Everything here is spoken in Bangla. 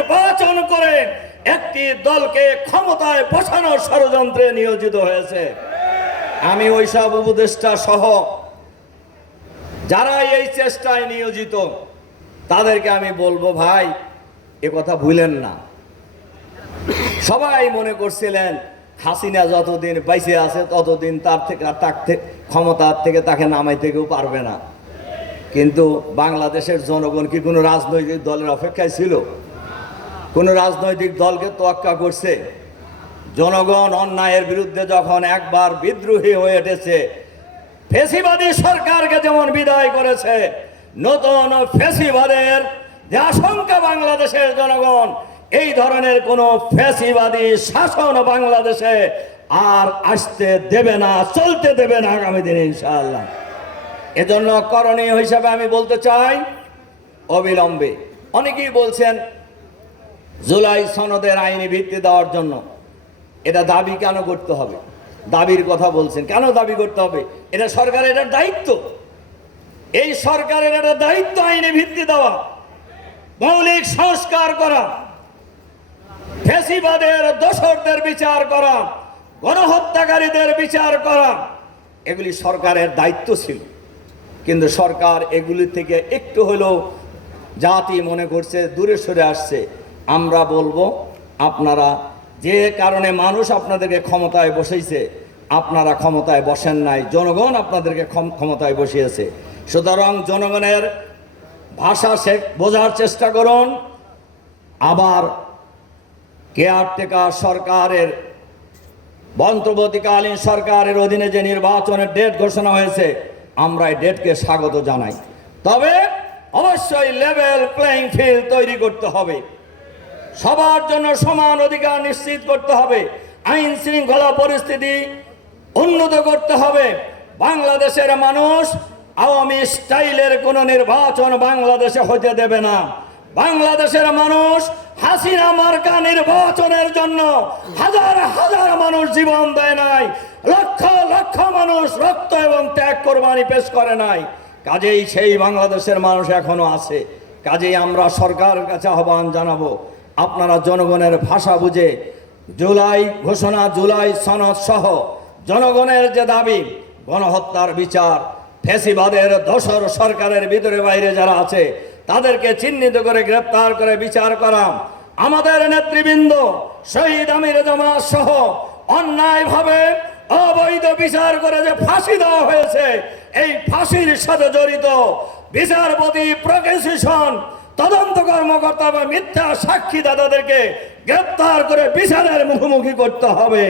নির্বাচন করে একটি দলকে ক্ষমতায় বসানোর ষড়যন্ত্রে নিয়োজিত হয়েছে। আমি ওইসব উপদেষ্টা সহ যারা এই চেষ্টায় নিয়োজিত, তাদেরকে আমি বলব, ভাই, এ কথা ভুলেন না। সবাই মনে করছিলেন, হাসিনা যতদিন বাইসে আছে, ততদিন তার থেকে তার ক্ষমতার থেকে তাকে নামাইতে কেউ পারবে না। কিন্তু বাংলাদেশের জনগণ কি কোনো রাজনৈতিক দলের অপেক্ষায় ছিল? কোনো রাজনৈতিক দলকে তোয়াক্কা করছে। জনগণ অন্যায়ের বিরুদ্ধে যখন একবার বিদ্রোহী হয়ে উঠেছে, ফেসিবাদী সরকারকে যেমন বিদায় করেছে, নতুন ফেসিবাদের যে আশঙ্কা বাংলাদেশের জনগণ, এই ধরনের কোনো ফেসিবাদী শাসন বাংলাদেশে আর আসতে দেবে না, চলতে দেবে না আগামী দিনে ইনশাআল্লাহ। এজন্য করণীয় হিসাবে আমি বলতে চাই, অবিলম্বে। অনেকেই বলছেন জুলাই সনদের আইনি ভিত্তি দেওয়ার জন্য। এটা দাবি কেন করতে হবে? দাবির কথা বলছেন। কেন দাবি করতে হবে? এটা সরকারের এটা দায়িত্ব। এই সরকারের একটা দায়িত্ব আইনি ভিত্তি দেওয়া। মৌলিক সংস্কার করা। ফেসিবাদের দোষরদের বিচার করা। গণহত্যাকারীদের বিচার করা। এগুলি সরকারের দায়িত্ব ছিল। কিন্তু সরকার এগুলি থেকে একটু হলেও জাতি মনে করছে, দূরে সরে আসছে। আমরা বলব, আপনারা যে কারণে মানুষ আপনাদেরকে ক্ষমতায় বসেছে আপনারা ক্ষমতায় বসেন নাই। জনগণ আপনাদেরকে ক্ষম- ক্ষমতায় বসিয়েছে। সুতরাং জনগণের ভাষা সে, বোঝার চেষ্টা করুন। আবার কেয়ারটেকার সরকারের বন্তবর্তীকালীন সরকারের অধীনে যে নির্বাচনের ডেট ঘোষণা হয়েছে, আমরা এই ডেটকে স্বাগত জানাই। তবে অবশ্যই লেভেল প্লেইং ফিল্ড তৈরি করতে হবে। সবার জন্য সমান অধিকার নিশ্চিত করতে হবে। আইন শৃঙ্খলা পরিস্থিতি উন্নত করতে হবে। বাংলাদেশের মানুষ আওয়ামী স্টাইলের কোন নির্বাচন বাংলাদেশে হতে দেবে না। বাংলাদেশের মানুষ হাসিনা মার্কা নির্বাচনের জন্য হাজার হাজার মানুষ জীবন দেয় নাই। লক্ষ লক্ষ মানুষ রক্ত এবং ত্যাগ কোরবানি পেশ করে নাই। কাজেই সেই বাংলাদেশের মানুষ এখনও আছে। কাজেই আমরা সরকারের কাছে আহ্বান জানাব। আপনারা জনগণের ভাষা বুঝে জুলাই ঘোষণা, জুলাই সনদ সহ জনগণের যে দাবি, গণহত্যার বিচার, ফেসিবাদের দোসর সরকারের ভিতরে বাইরে যারা আছে, তাদেরকে চিহ্নিত করে গ্রেপ্তার করে বিচার করা। আমাদের নেতৃবৃন্দ শহীদ আমির জামাত সহ অন্যায়ভাবে অবৈধ বিচার করে যে ফাঁসি দেওয়া হয়েছে, এই ফাঁসির সাথে জড়িত বিচারপতি প্রকেশন তদন্ত কর্মকর্তা বা মিথ্যা সাক্ষী দাদাদেরকে গ্রেপ্তার করে বিচারের মুখোমুখি করতে হবে।